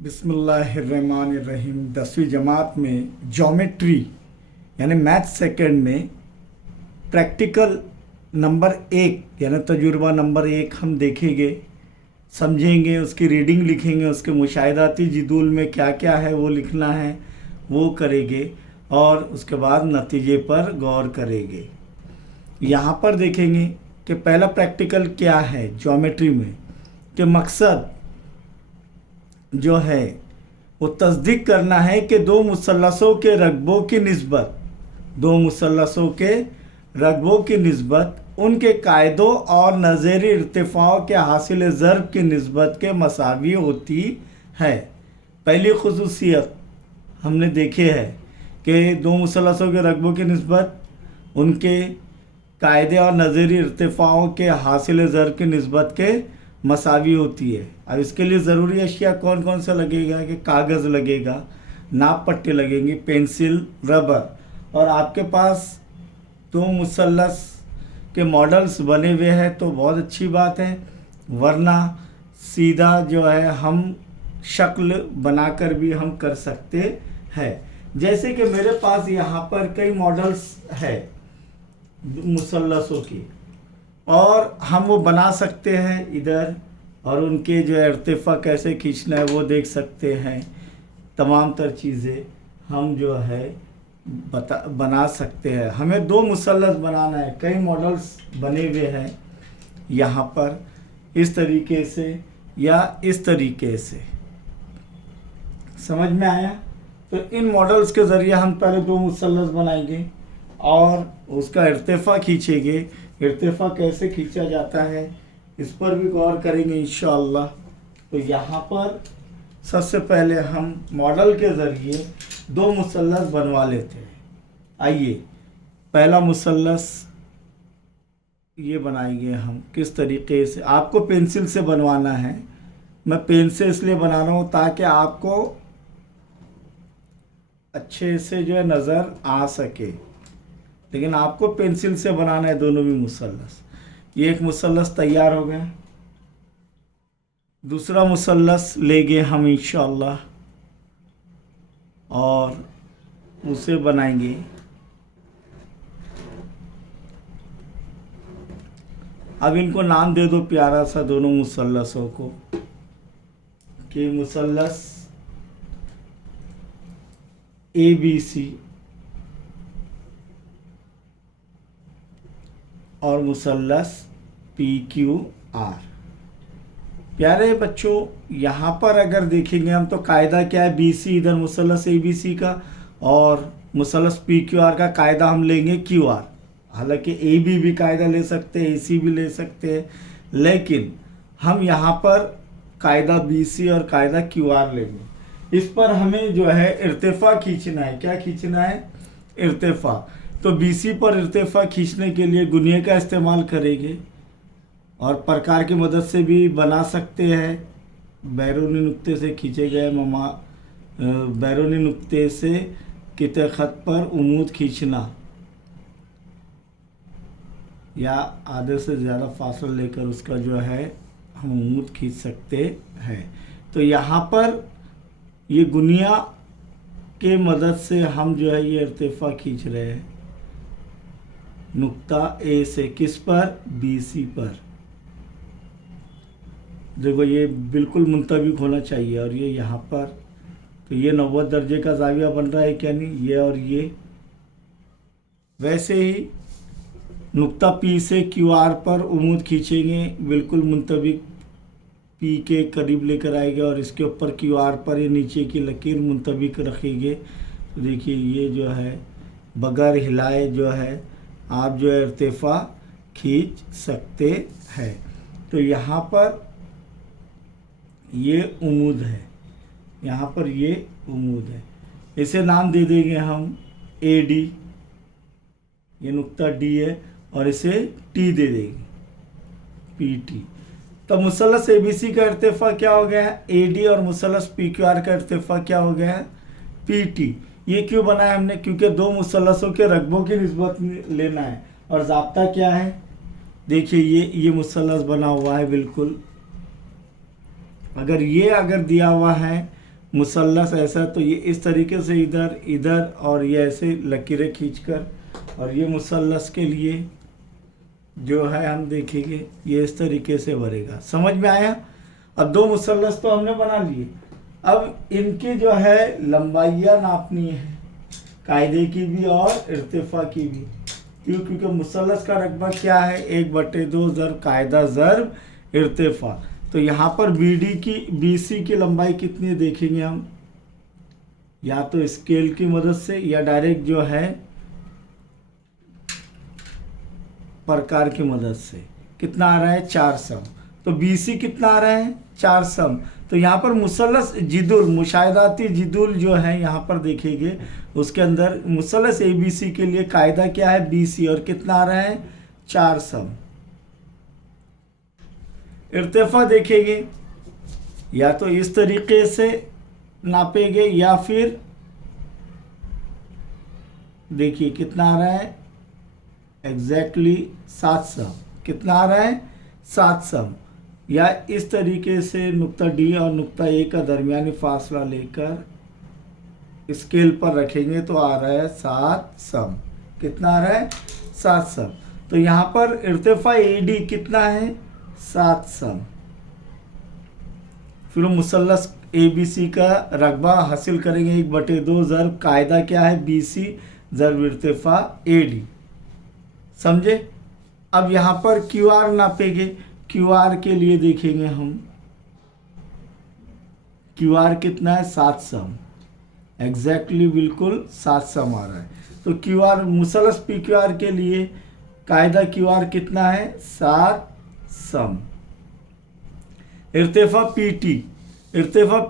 बिस्मिल्लाहिर्रहमानिर्रहीम। 10वीं जमात में ज्योमेट्री यानी मैथ सेकंड में प्रैक्टिकल नंबर 1 यानी तजुर्बा नंबर 1 हम देखेंगे, समझेंगे, उसकी रीडिंग लिखेंगे, उसके मुशाहिदाती जिदूल में क्या क्या है वो लिखना है वो करेंगे और उसके बाद नतीजे पर गौर करेंगे। यहाँ पर देखेंगे कि पहला प्रैक्टिकल क्या है ज्योमेट्री में, कि मकसद जो है वो तस्दीक करना है कि दो मुसल्लसों के रकबों की निस्बत उनके कायदों और नज़री इर्तिफ़ाओं के हासिल ज़र्ब की निस्बत के मसावी होती है। पहली खुसूसियत हमने देखे है कि दो मुसल्लसों के रकबों की निस्बत उनके कायदे और नज़री इर्तिफ़ाओं के हासिल ज़र्ब की निस्बत के मसावी होती है। अब इसके लिए ज़रूरी अशिया कौन कौन सा लगेगा कि कागज़ लगेगा, नाप पट्टी लगेंगी, पेंसिल, रबर, और आपके पास दो मुसल्लस के मॉडल्स बने हुए हैं तो बहुत अच्छी बात है, वरना सीधा जो है हम शक्ल बनाकर भी हम कर सकते हैं। जैसे कि मेरे पास यहाँ पर कई मॉडल्स है मुसल्लसों की और हम वो बना सकते हैं इधर, और उनके जो इर्तिफ़ा कैसे खींचना है वो देख सकते हैं। तमाम तर चीज़ें हम जो है बना सकते हैं। हमें दो मुसल्लस बनाना है, कई मॉडल्स बने हुए हैं यहाँ पर, इस तरीके से या इस तरीके से। समझ में आया? तो इन मॉडल्स के ज़रिए हम पहले दो मुसल्लस बनाएंगे और उसका इर्तिफ़ा खींचेंगे। इर्तिफ़ा कैसे खींचा जाता है इस पर भी गौर करेंगे इंशाअल्लाह। तो यहाँ पर सबसे पहले हम मॉडल के ज़रिए दो मुसल्लस बनवा लेते हैं। आइए, पहला मुसल्लस ये बनाएंगे हम किस तरीके से। आपको पेंसिल से बनवाना है, मैं पेन से इसलिए बना रहा हूँ ताकि आपको अच्छे से जो है नज़र आ सके, लेकिन आपको पेंसिल से बनाना है दोनों भी मुसल्लस। ये एक मुसल्लस तैयार हो गया। दूसरा मुसल्लस लेंगे हम इंशाअल्लाह और उसे बनाएंगे। अब इनको नाम दे दो प्यारा सा दोनों मुसल्लसों को, कि मुसल्लस ABC और मुसल्लस PQR। प्यारे बच्चों, यहाँ पर अगर देखेंगे हम तो कायदा क्या है, BC इधर मुसल्लस ABC का और मुसल्लस PQR का कायदा हम लेंगे QR। हालांकि AB भी कायदा ले सकते हैं, AC भी ले सकते हैं, लेकिन हम यहाँ पर कायदा BC और कायदा QR लेंगे। इस पर हमें जो है इर्तिफ़ा खींचना है। क्या खींचना है? इर्तिफ़ा। तो BC पर इर्तिफ़ा खींचने के लिए गुनिये का इस्तेमाल करेंगे और प्रकार की मदद से भी बना सकते हैं। बैरूनी नुक्ते से खींचे गए बैरूनी नुक्ते से किते ख़त पर उमूद खींचना या आधे से ज़्यादा फासला लेकर उसका जो है हम उमूद खींच सकते हैं। तो यहाँ पर ये गुनिया के मदद से हम जो है ये इर्तिफ़ा खींच रहे हैं नुक्ता A से, किस पर? BC पर। देखो ये बिल्कुल मुंतबिक होना चाहिए और ये यहाँ पर, तो ये 90 दर्जे का ज़ाविया बन रहा है क्या नहीं, ये और ये। वैसे ही नुक्ता P से QR पर उमूद खींचेंगे, बिल्कुल मुंतबिक P के करीब लेकर आएंगे और इसके ऊपर QR पर ये नीचे की लकीर मुंतबिक रखेंगे। तो देखिए ये जो है बगैर हिलाए जो है आप जो है इर्तिफ़ा खींच सकते हैं। तो यहाँ पर ये उमूद है, यहाँ पर ये उमूद है, इसे नाम दे देंगे हम AD। ये नुक्ता D है और इसे T दे देंगे, PT। तो मुसल्लस ABC का इर्तिफ़ा क्या हो गया है? AD और मुसल्लस PQR का इर्तिफ़ा क्या हो गया है? PT। ये क्यों बनाया हमने? क्योंकि दो मुसल्लसों के रकबों की निस्बत लेना है। और ज़ाब्ता क्या है? देखिए ये मुसल्लस बना हुआ है बिल्कुल, अगर दिया हुआ है मुसल्लस ऐसा, तो ये इस तरीके से इधर इधर और ये ऐसे लकीरें खींचकर, और ये मुसल्लस के लिए जो है हम देखेंगे ये इस तरीके से भरेगा। समझ में आया? अब दो मुसल्लस तो हमने बना लिए, अब इनकी जो है लंबाइयाँ नापनी है, कायदे की भी और इर्तिफा की भी। क्यों? क्योंकि मुसल्लस का रकबा क्या है, 1/2 ज़र्ब कायदा ज़र्ब इर्तिफा। तो यहाँ पर BC की लंबाई कितनी है देखेंगे हम, या तो स्केल की मदद से या डायरेक्ट जो है प्रकार की मदद से। कितना आ रहा है? 4 सम। तो BC कितना आ रहा है? 4 सम। तो यहाँ पर मुसल्लस जिदुल, मुशाहिदाती जिदुल जो है यहाँ पर देखेंगे, उसके अंदर मुसल्लस ABC के लिए कायदा क्या है? BC, और कितना आ रहा है? 4 सम। इर्तिफा देखेंगे, या तो इस तरीके से नापेंगे या फिर देखिए कितना आ रहा है, एग्जैक्टली 7 सम। कितना आ रहा है? 7 सम। या इस तरीके से नुक्ता D और नुक्ता A का दरमियानी फासला लेकर स्केल पर रखेंगे तो आ रहा है 7 सम। कितना आ रहा है? 7 सम। तो यहाँ पर इर्तिफा AD कितना है? 7 सम। फिर मुसल्लस ABC का रकबा हासिल करेंगे, 1/2 ज़र्ब कायदा क्या है? BC ज़र्ब इर्तिफा AD। समझे? अब यहाँ पर QR नापेंगे। QR के लिए देखेंगे हम, QR कितना है? 7 सम। एग्जैक्टली बिल्कुल 7 सम आ रहा है। तो QR मुसल्लस PQR के लिए कायदा QR कितना है? 7 सम। इर्तिफा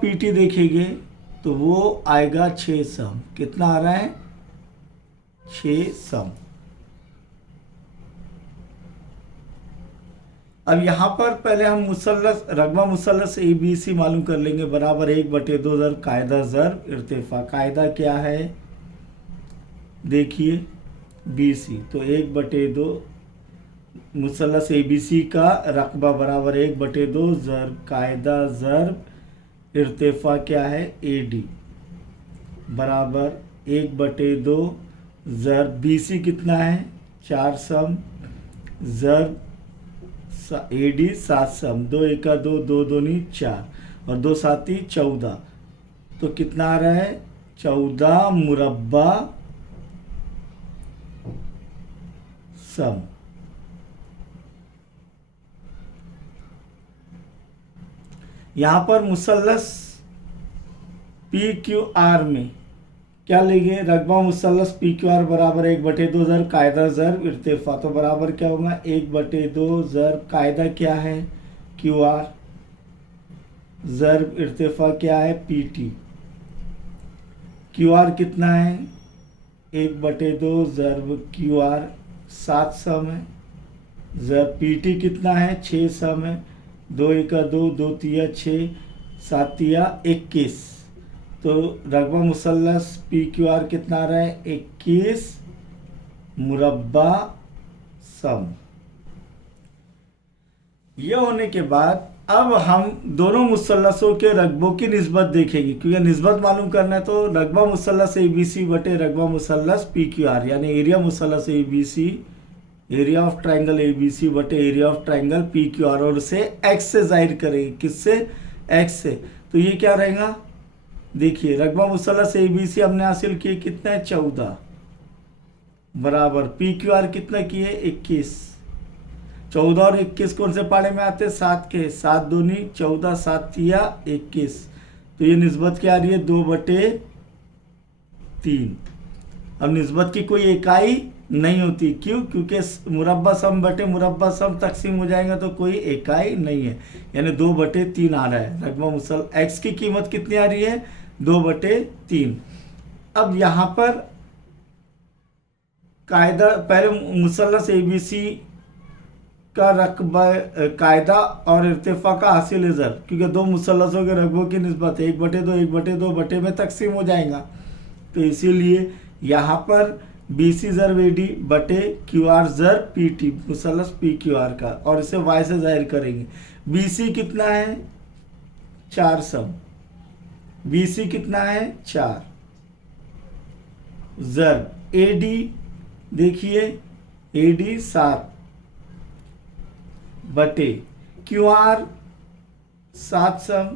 PT देखेंगे तो वो आएगा 6 सम। कितना आ रहा है? 6 सम। अब यहाँ पर पहले हम मुसल्लस रकबा मुसल्लस ABC मालूम कर लेंगे, बराबर 1/2 ज़र्ब कायदा ज़र्ब इर्तिफा। कायदा क्या है देखिए? BC। तो 1/2 मुसल्लस ABC का रकबा बराबर 1/2 ज़र्ब कायदा ज़र्ब इर्तिफा क्या है? AD बराबर 1/2 ज़र्ब BC कितना है? 4 सम ज़र्ब AD 7 सम। 2 एका 2, 2 दूनी 4 और 2 साती 14। तो कितना आ रहा है? 14 मुरब्बा सम। यहाँ पर मुसल्लस PQR में क्या लेंगे? रकबा मुसल्लस PQR बराबर 1/2 ज़र्ब कायदा ज़र्ब इर्तिफा। तो बराबर क्या होगा? 1/2 ज़र्ब कायदा क्या है? QR ज़र्ब इर्तिफा क्या है? PT। QR कितना है? 1/2 ज़र्ब QR 7 सम है, ज़र्ब PT कितना है? 6 सम है। 2 एका 2, 2 तिया 6, 7 तिया 21। तो रकबा मुसल्लस PQR कितना आ रहा है? 21 मुरब्बा सम। यह होने के बाद अब हम दोनों मुसल्लसों के रकबों की निस्बत देखेंगे, क्योंकि निस्बत मालूम करना है। तो रकबा मुसल्लस ABC बटे रकबा मुसल्लस PQR, यानी एरिया मुसल्लस ABC, area of triangle ABC बटे एरिया ऑफ ट्राइंगल PQR, और उसे x से जाहिर करेंगे। किससे? x से। तो ये क्या रहेगा देखिए, रकबा मुसल्लस ABC हमने हासिल किए कितना है? 14 बराबर PQR कितना किए? 21। 14 और 21 कौन से पाड़े में आते हैं? 7 के। 7 दूनी 14, 7 तिया 21। तो ये निस्बत क्या आ रही है? 2/3। अब निस्बत की कोई इकाई नहीं होती। क्यों? क्योंकि मुरब्बा सम बटे मुरब्बा सम तकसीम हो जाएगा तो कोई इकाई नहीं है, यानी 2/3 आ रहा है। रकबा मुसल x की कीमत कितनी आ रही है? 2/3। अब यहाँ पर कायदा, पहले मुसल्लस ABC का रकबा कायदा और इर्तिफा का हासिल ज़र्ब, क्योंकि दो मुसल्लसों के रकबों की निस्बत 1/2 1/2 बटे में तकसीम हो जाएगा। तो इसीलिए यहाँ पर BC ज़र्ब AD बटे QR ज़र्ब PT, मुसल्लस PQR का, और इसे y से जाहिर करेंगे। BC कितना है? 4 सम। BC कितना है 4, ज़र AD देखिए AD 7 बटे QR 7 सम,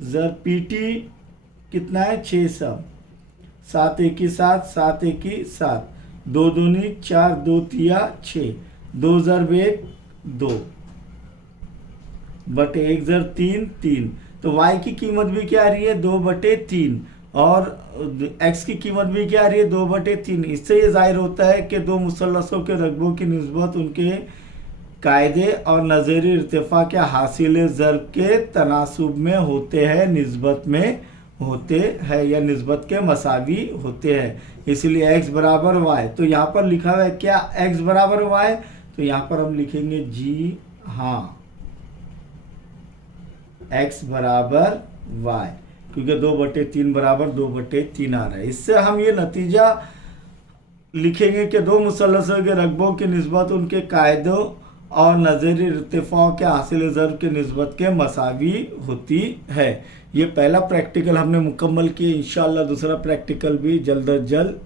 ज़र PT कितना है 6 सम, 7 1 7, 7 1 7, 2 दूनी 4, 2 तिया 6, 2 ज़र 1 2 बटे 1 ज़र 3 3। तो y की कीमत भी क्या आ रही है 2 बटे 3 और x की कीमत भी क्या आ रही है 2 बटे 3। इससे ये जाहिर होता है कि दो मुसल्लसों के रकबों की निस्बत उनके कायदे और नज़री इर्तिफा के हासिल ज़रब के तनासुब में होते हैं, निस्बत में होते हैं या निस्बत के मसावी होते हैं। इसलिए x बराबर y। तो यहाँ पर लिखा हुआ है क्या x बराबर y, तो यहाँ पर हम लिखेंगे जी हाँ x बराबर y, क्योंकि 2 बटे 3 बराबर 2 बटे 3 आ रहा है। इससे हम ये नतीजा लिखेंगे कि दो मुसल्लसों के रकबों की निस्बत उनके कायदों और नज़री इर्तिफा के हासिल ज़रब के निस्बत के मसावी होती है। ये पहला प्रैक्टिकल हमने मुकम्मल किया, इंशाअल्लाह दूसरा प्रैक्टिकल भी जल्द अज जल्द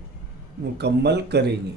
मुकम्मल करेंगे।